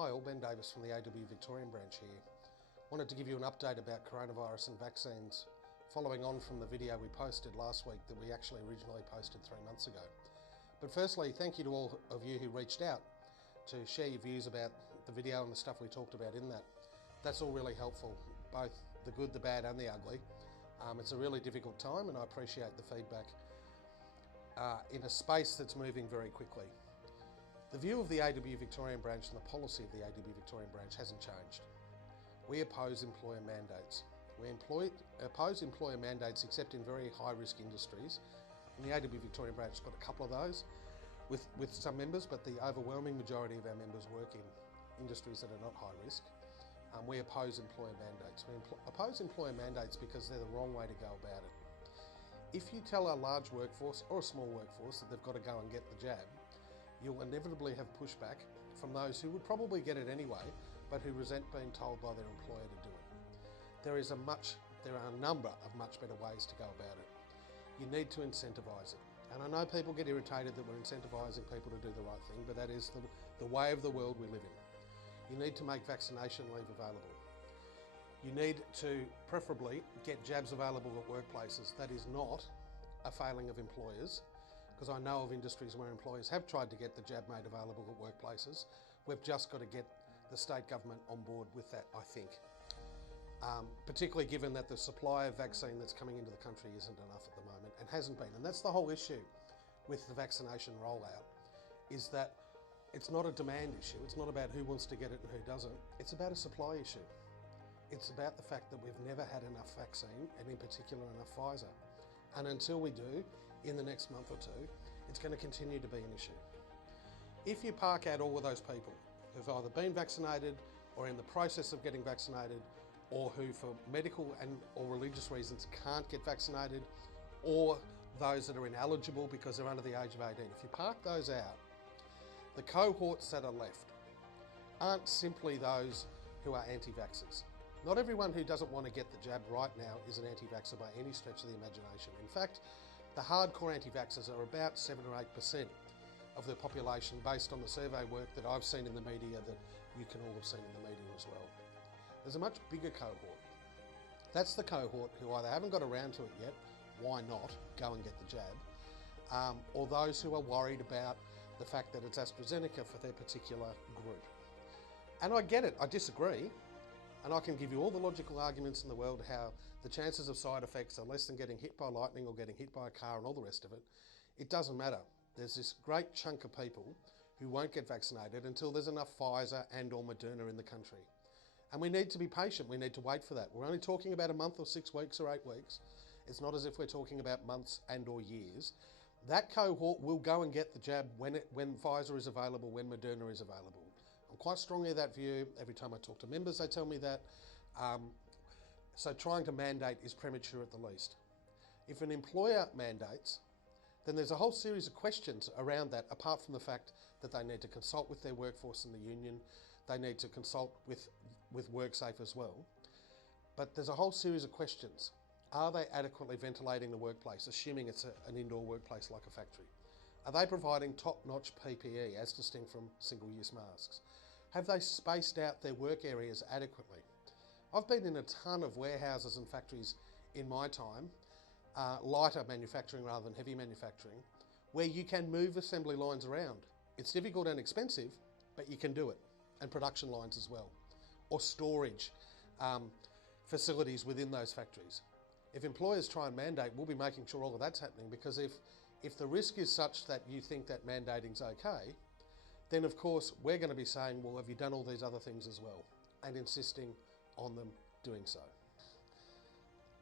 Hi all, Ben Davis from the AW Victorian branch here. Wanted to give you an update about coronavirus and vaccines, following on from the video we posted last week that we actually originally posted 3 months ago. But firstly, thank you to all of you who reached out to share your views about the video and the stuff we talked about in that. That's all really helpful, both the good, the bad and the ugly. It's a really difficult time and I appreciate the feedback in a space that's moving very quickly. The view of the AW Victorian branch and the policy of the AW Victorian branch hasn't changed. We oppose employer mandates. We oppose employer mandates except in very high risk industries. And the AW Victorian branch has got a couple of those with some members, but the overwhelming majority of our members work in industries that are not high risk. We oppose employer mandates. We oppose employer mandates because they're the wrong way to go about it. If you tell a large workforce or a small workforce that they've got to go and get the jab, you'll inevitably have pushback from those who would probably get it anyway, but who resent being told by their employer to do it. There are a number of much better ways to go about it. You need to incentivise it. And I know people get irritated that we're incentivising people to do the right thing, but that is the way of the world we live in. You need to make vaccination leave available. You need to preferably get jabs available at workplaces. That is not a failing of employers, because I know of industries where employers have tried to get the jab made available at workplaces. We've just got to get the state government on board with that, I think. Particularly given that the supply of vaccine that's coming into the country isn't enough at the moment and hasn't been. And that's the whole issue with the vaccination rollout, is that it's not a demand issue. It's not about who wants to get it and who doesn't. It's about a supply issue. It's about the fact that we've never had enough vaccine, and in particular enough Pfizer. And until we do, in the next month or two, it's going to continue to be an issue. If you park out all of those people who've either been vaccinated or in the process of getting vaccinated, or who for medical or religious reasons can't get vaccinated, or those that are ineligible because they're under the age of 18, if you park those out, the cohorts that are left aren't simply those who are anti-vaxxers. Not everyone who doesn't want to get the jab right now is an anti-vaxxer by any stretch of the imagination. In fact, the hardcore anti-vaxxers are about 7 or 8% of the population based on the survey work that I've seen in the media, that you can all have seen in the media as well. There's a much bigger cohort. That's the cohort who either haven't got around to it yet, why not go and get the jab, or those who are worried about the fact that it's AstraZeneca for their particular group. And I get it, I disagree. And I can give you all the logical arguments in the world how the chances of side effects are less than getting hit by lightning or getting hit by a car and all the rest of it. It doesn't matter. There's this great chunk of people who won't get vaccinated until there's enough Pfizer and or Moderna in the country. And we need to be patient. We need to wait for that. We're only talking about a month or 6 weeks or 8 weeks. It's not as if we're talking about months and or years. That cohort will go and get the jab when Pfizer is available, when Moderna is available. I'm quite strongly of that view. Every time I talk to members, they tell me that. So trying to mandate is premature at the least. If an employer mandates, then there's a whole series of questions around that, apart from the fact that they need to consult with their workforce and the union. They need to consult with WorkSafe as well. But there's a whole series of questions. Are they adequately ventilating the workplace, assuming it's an indoor workplace like a factory? Are they providing top-notch PPE as distinct from single-use masks? Have they spaced out their work areas adequately? I've been in a ton of warehouses and factories in my time, lighter manufacturing rather than heavy manufacturing, where you can move assembly lines around. It's difficult and expensive, but you can do it, and production lines as well, or storage facilities within those factories. If employers try and mandate, we'll be making sure all of that's happening, because if the risk is such that you think that mandating's okay, then of course we're going to be saying, well, have you done all these other things as well? And insisting on them doing so.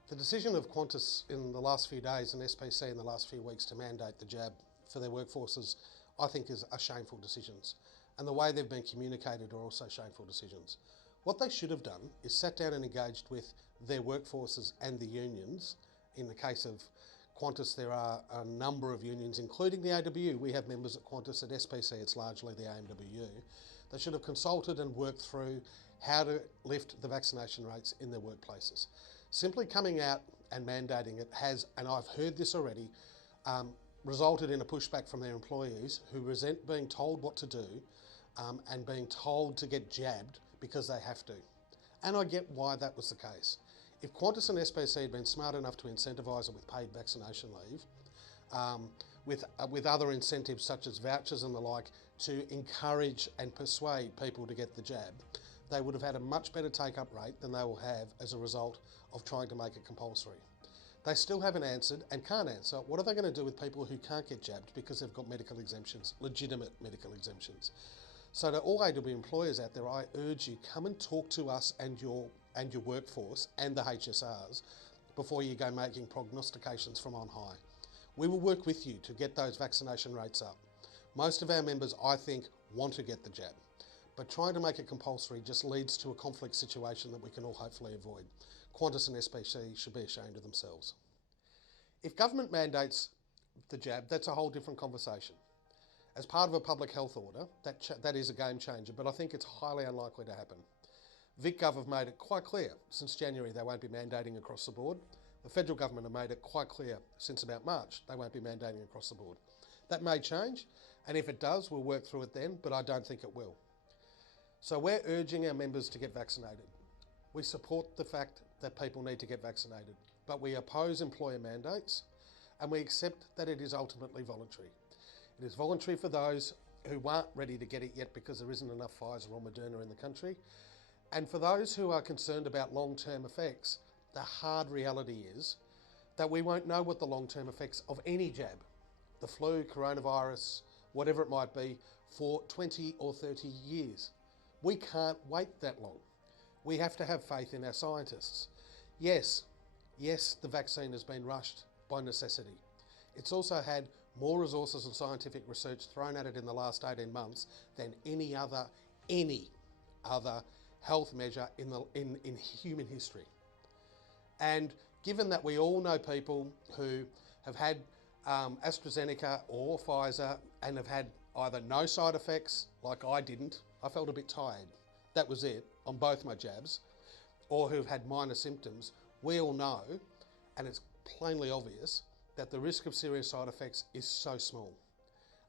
The decision of Qantas in the last few days and SPC in the last few weeks to mandate the jab for their workforces, I think are shameful decisions. And the way they've been communicated are also shameful decisions. What they should have done is sat down and engaged with their workforces and the unions. In the case of Qantas, there are a number of unions, including the AWU. We have members at Qantas. At SPC, it's largely the AMWU. They should have consulted and worked through how to lift the vaccination rates in their workplaces. Simply coming out and mandating it has, and I've heard this already, resulted in a pushback from their employees who resent being told what to do and being told to get jabbed because they have to. And I get why that was the case. If Qantas and SBC had been smart enough to incentivise it with paid vaccination leave, with other incentives such as vouchers and the like to encourage and persuade people to get the jab, they would have had a much better take-up rate than they will have as a result of trying to make it compulsory. They still haven't answered and can't answer what are they going to do with people who can't get jabbed because they've got medical exemptions, legitimate medical exemptions. So to all AWE employers out there, I urge you, come and talk to us and your workforce and the HSRs before you go making prognostications from on high. We will work with you to get those vaccination rates up. Most of our members, I think, want to get the jab, but trying to make it compulsory just leads to a conflict situation that we can all hopefully avoid. Qantas and SBC should be ashamed of themselves. If government mandates the jab, that's a whole different conversation. As part of a public health order, that is a game changer, but I think it's highly unlikely to happen. VicGov have made it quite clear since January they won't be mandating across the board. The federal government have made it quite clear since about March they won't be mandating across the board. That may change, and if it does, we'll work through it then, but I don't think it will. So we're urging our members to get vaccinated. We support the fact that people need to get vaccinated, but we oppose employer mandates, and we accept that it is ultimately voluntary. It is voluntary for those who aren't ready to get it yet because there isn't enough Pfizer or Moderna in the country. And for those who are concerned about long-term effects, the hard reality is that we won't know what the long-term effects of any jab, the flu, coronavirus, whatever it might be, for 20 or 30 years. We can't wait that long. We have to have faith in our scientists. Yes, the vaccine has been rushed by necessity. It's also had more resources and scientific research thrown at it in the last 18 months than any other health measure in human history. And given that we all know people who have had AstraZeneca or Pfizer and have had either no side effects, like I didn't, I felt a bit tired, that was it, on both my jabs, or who've had minor symptoms, we all know, and it's plainly obvious, that the risk of serious side effects is so small.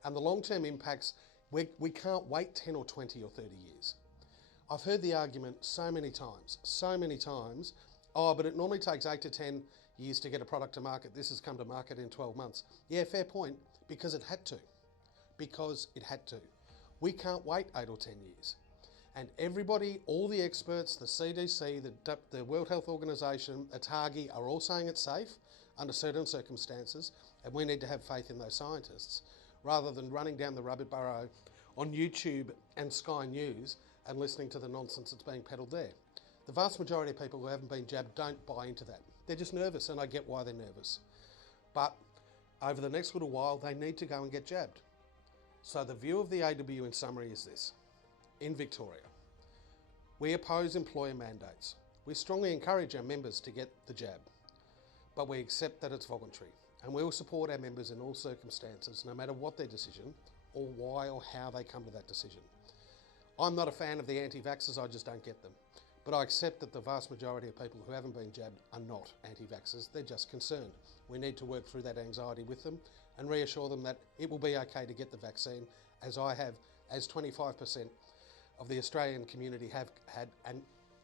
And the long-term impacts, we can't wait 10 or 20 or 30 years. I've heard the argument so many times, oh, but it normally takes 8 to 10 years to get a product to market. This has come to market in 12 months. Yeah, fair point, because it had to. We can't wait 8 or 10 years. And everybody, all the experts, the CDC, the World Health Organization, ATAGI are all saying it's safe under certain circumstances, and we need to have faith in those scientists, rather than running down the rabbit burrow on YouTube and Sky News and listening to the nonsense that's being peddled there. The vast majority of people who haven't been jabbed don't buy into that. They're just nervous, and I get why they're nervous. But over the next little while, they need to go and get jabbed. So the view of the AWE in summary is this. In Victoria, we oppose employer mandates. We strongly encourage our members to get the jab, but we accept that it's voluntary, and we will support our members in all circumstances, no matter what their decision or why or how they come to that decision. I'm not a fan of the anti-vaxxers, I just don't get them. But I accept that the vast majority of people who haven't been jabbed are not anti-vaxxers, they're just concerned. We need to work through that anxiety with them and reassure them that it will be okay to get the vaccine, as I have, as 25% of the Australian community have had, and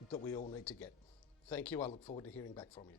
that we all need to get. Thank you, I look forward to hearing back from you.